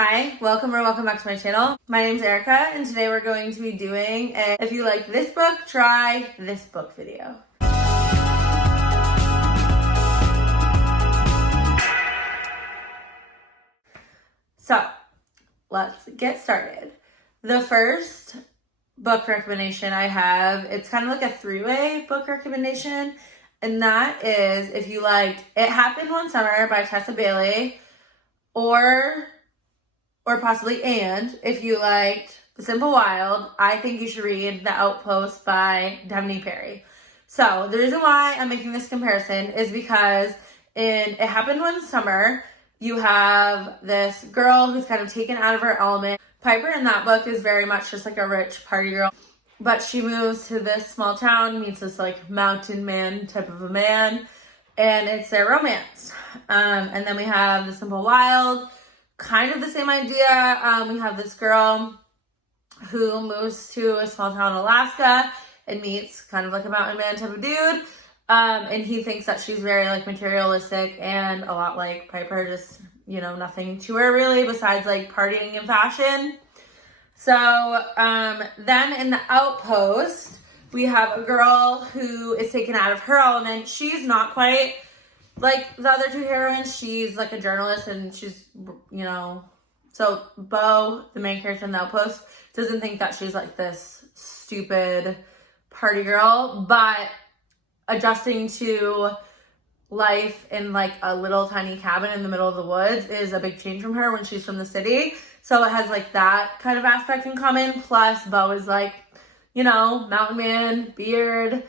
Hi, welcome back to my channel. My name's Erica and today we're going to be doing a if you like this book, try this book video. So, let's get started. The first book recommendation I have, it's kind of like a three-way book recommendation, and that is if you liked It Happened One Summer by Tessa Bailey, or possibly if you liked The Simple Wild, I think you should read The Outpost by Devney Perry. So the reason why I'm making this comparison is because in It Happened One Summer, you have this girl who's kind of taken out of her element. Piper in that book is very much just like a rich party girl, but she moves to this small town, meets this like mountain man type of a man, and it's their romance. And then we have The Simple Wild, kind of the same idea. We have this girl who moves to a small town in Alaska and meets kind of like a mountain man type of dude. And he thinks that she's very like materialistic and a lot like Piper, just, you know, nothing to her really besides like partying and fashion. So then in The Outpost, we have a girl who is taken out of her element. She's not quite like the other two heroines. She's like a journalist and she's, you know, so Bo, the main character in The Outpost, doesn't think that she's like this stupid party girl, but adjusting to life in like a little tiny cabin in the middle of the woods is a big change from her when she's from the city. So it has like that kind of aspect in common. Plus Bo is like, you know, mountain man, beard,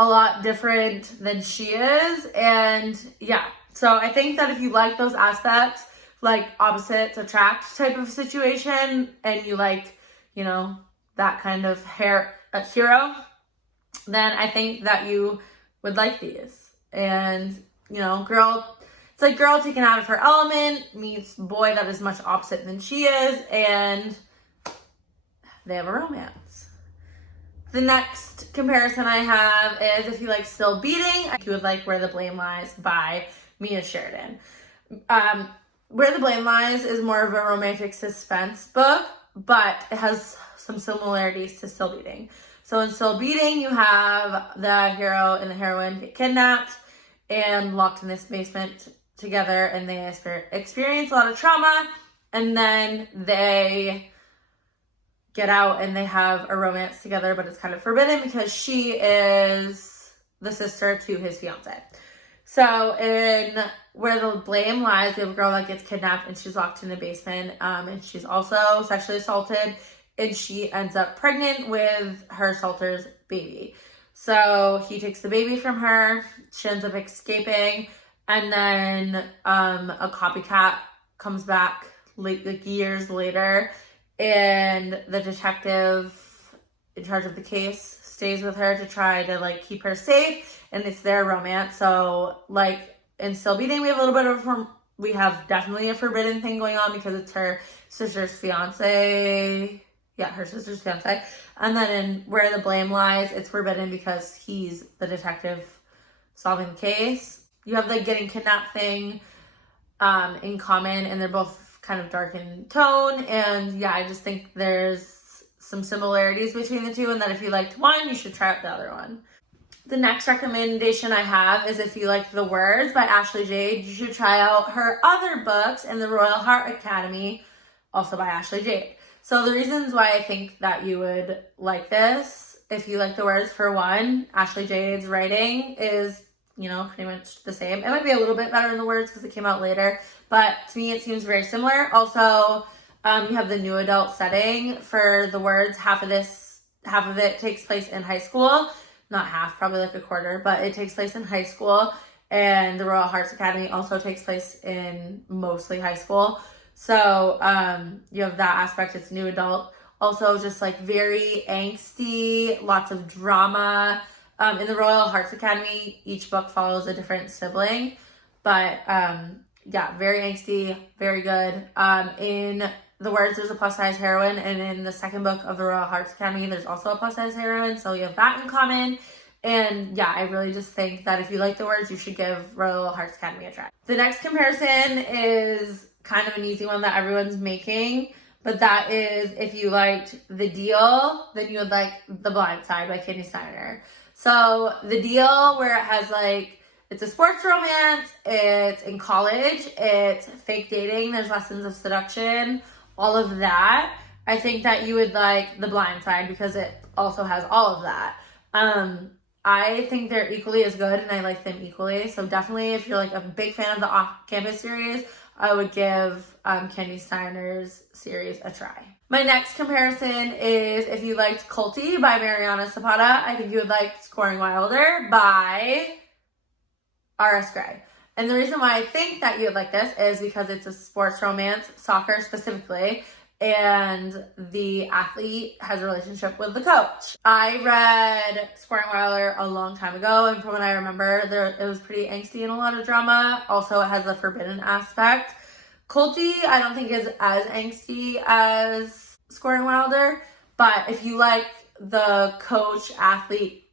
a lot different than she is. And yeah, so I think that if you like those aspects, like opposites attract type of situation, and you like, you know, that kind of hero, then I think that you would like these. And, you know, it's like girl taken out of her element meets boy that is much opposite than she is, and they have a romance. The next comparison I have is if you like Still Beating, you would like Where the Blame Lies by Mia Sheridan. Where the Blame Lies is more of a romantic suspense book, but it has some similarities to Still Beating. So in Still Beating, you have the hero and the heroine get kidnapped and locked in this basement together, and they experience a lot of trauma, and then they get out and they have a romance together, but it's kind of forbidden because she is the sister to his fiance. So in Where the Blame Lies, we have a girl that gets kidnapped and she's locked in a basement, and she's also sexually assaulted, and she ends up pregnant with her assaulter's baby. So he takes the baby from her, she ends up escaping, and then a copycat comes back like years later, and the detective in charge of the case stays with her to try to like keep her safe, and it's their romance. So like in Still Beating, we have definitely a forbidden thing going on because it's her sister's fiance. Yeah, her sister's fiance. And then in Where the Blame Lies, it's forbidden because he's the detective solving the case. You have the getting kidnapped thing in common, and they're both kind of dark in tone. And yeah, I just think there's some similarities between the two, and that if you liked one, you should try out the other one. The next recommendation I have is if you like The Words by Ashley Jade, you should try out her other books in the Royal Heart Academy, also by Ashley Jade. So the reasons why I think that you would like this, if you like The Words, for one, Ashley Jade's writing is, you know, pretty much the same. It might be a little bit better in The Words because it came out later, but to me it seems very similar. Also, you have the new adult setting for The Words. Half of it takes place in high school. Not half, probably like a quarter, but it takes place in high school. And the Royal Hearts Academy also takes place in mostly high school. So you have that aspect. It's new adult. Also just like very angsty, lots of drama. In the Royal Hearts Academy, each book follows a different sibling. But yeah, very angsty, very good. In The Words, there's a plus-size heroine, and in the second book of the Royal Hearts Academy, there's also a plus-size heroine, so you have that in common. And yeah, I really just think that if you like The Words, you should give Royal Hearts Academy a try. The next comparison is kind of an easy one that everyone's making, but that is, if you liked The Deal, then you would like The Blind Side by Candy Steiner. So The Deal, where it has like, it's a sports romance, it's in college, it's fake dating, there's lessons of seduction, all of that. I think that you would like The Blind Side because it also has all of that. I think they're equally as good and I like them equally. So definitely if you're like a big fan of the off-campus series, I would give Candy Steiner's series a try. My next comparison is if you liked Culti by Mariana Zapata, I think you would like Scoring Wilder by R.S. Gray. And the reason why I think that you would like this is because it's a sports romance, soccer specifically, and the athlete has a relationship with the coach. I read Scoring Wilder a long time ago, and from what I remember, it was pretty angsty and a lot of drama. Also, it has the forbidden aspect. Culti, I don't think is as angsty as Scoring Wilder, but if you like the coach-athlete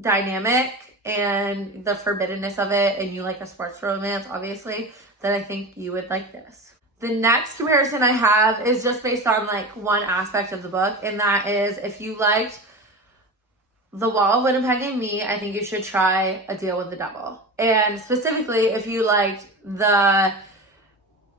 dynamic and the forbiddenness of it, and you like a sports romance, obviously, then I think you would like this. The next comparison I have is just based on like one aspect of the book, and that is if you liked The Wall of Winnipeg and Me, I think you should try A Deal with the Devil. And specifically, if you liked the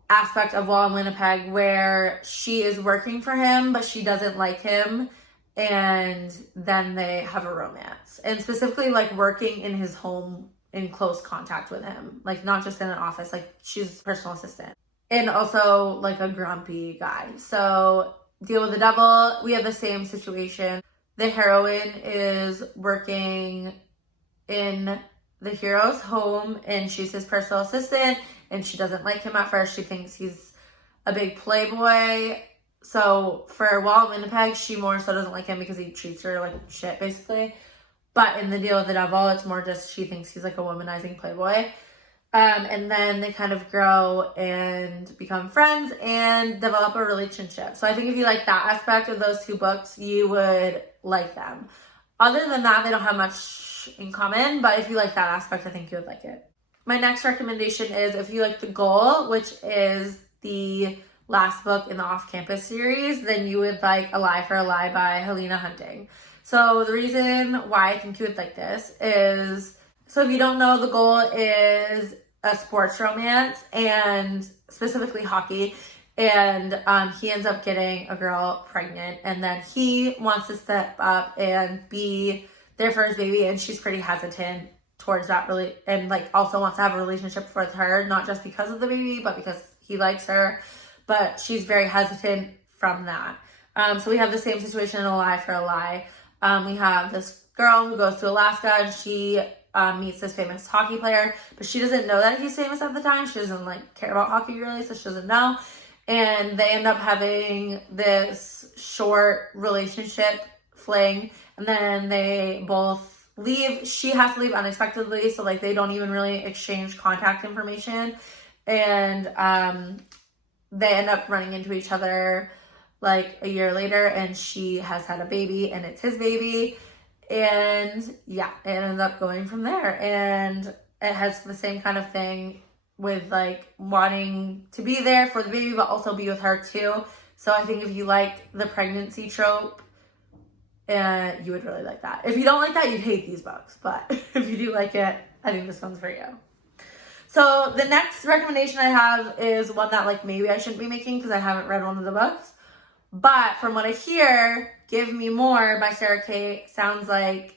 aspect of Wall of Winnipeg where she is working for him, but she doesn't like him, and then they have a romance. And specifically like working in his home in close contact with him, like not just in an office, like she's personal assistant. And also like a grumpy guy. So Deal with the Devil, we have the same situation. The heroine is working in the hero's home and she's his personal assistant and she doesn't like him at first. She thinks he's a big playboy. So for Wall of Winnipeg, she more so doesn't like him because he treats her like shit basically. But in The Deal with the Devil, it's more just she thinks he's like a womanizing playboy. And then they kind of grow and become friends and develop a relationship. So I think if you like that aspect of those two books, you would like them. Other than that, they don't have much in common, but if you like that aspect, I think you would like it. My next recommendation is if you like The Goal, which is the last book in the Off-Campus series, then you would like A Lie for a Lie by Helena Hunting. So the reason why I think you would like this is, so if you don't know, The Goal is a sports romance and specifically hockey. And he ends up getting a girl pregnant and then he wants to step up and be there for his baby. And she's pretty hesitant towards that really, and like also wants to have a relationship with her, not just because of the baby, but because he likes her. But she's very hesitant from that. So we have the same situation in A Lie for a Lie. We have this girl who goes to Alaska and she meets this famous hockey player, but she doesn't know that he's famous at the time. She doesn't like care about hockey really, so she doesn't know. And they end up having this short relationship fling, and then they both leave. She has to leave unexpectedly, so like they don't even really exchange contact information. And they end up running into each other like a year later, and she has had a baby, and it's his baby. And yeah, it ends up going from there. And it has the same kind of thing with like wanting to be there for the baby, but also be with her too. So I think if you like the pregnancy trope, you would really like that. If you don't like that, you'd hate these books. But if you do like it, I think this one's for you. So the next recommendation I have is one that like maybe I shouldn't be making because I haven't read one of the books. But from what I hear, Give Me More by Sarah Kate sounds like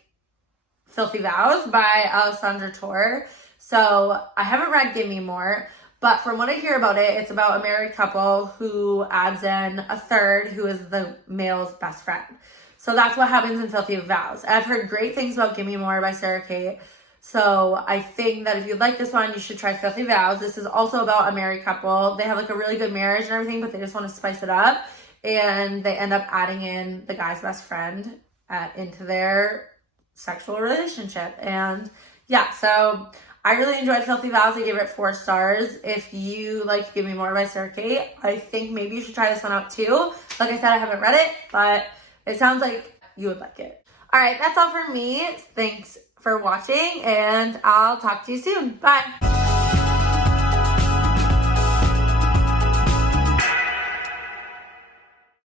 Filthy Vows by Alessandra Torre. So I haven't read Gimme More, but from what I hear about it, it's about a married couple who adds in a third who is the male's best friend. So that's what happens in Filthy Vows. I've heard great things about Gimme More by Sarah Kate. So I think that if you'd like this one, you should try Filthy Vows. This is also about a married couple. They have like a really good marriage and everything, but they just want to spice it up. And they end up adding in the guy's best friend into their sexual relationship. And yeah, so I really enjoyed Filthy Vows. I gave it 4 stars. If you like Give Me More by Sarah Kate, I think maybe you should try this one out too. Like I said, I haven't read it, but it sounds like you would like it. All right, that's all for me. Thanks for watching, and I'll talk to you soon. Bye.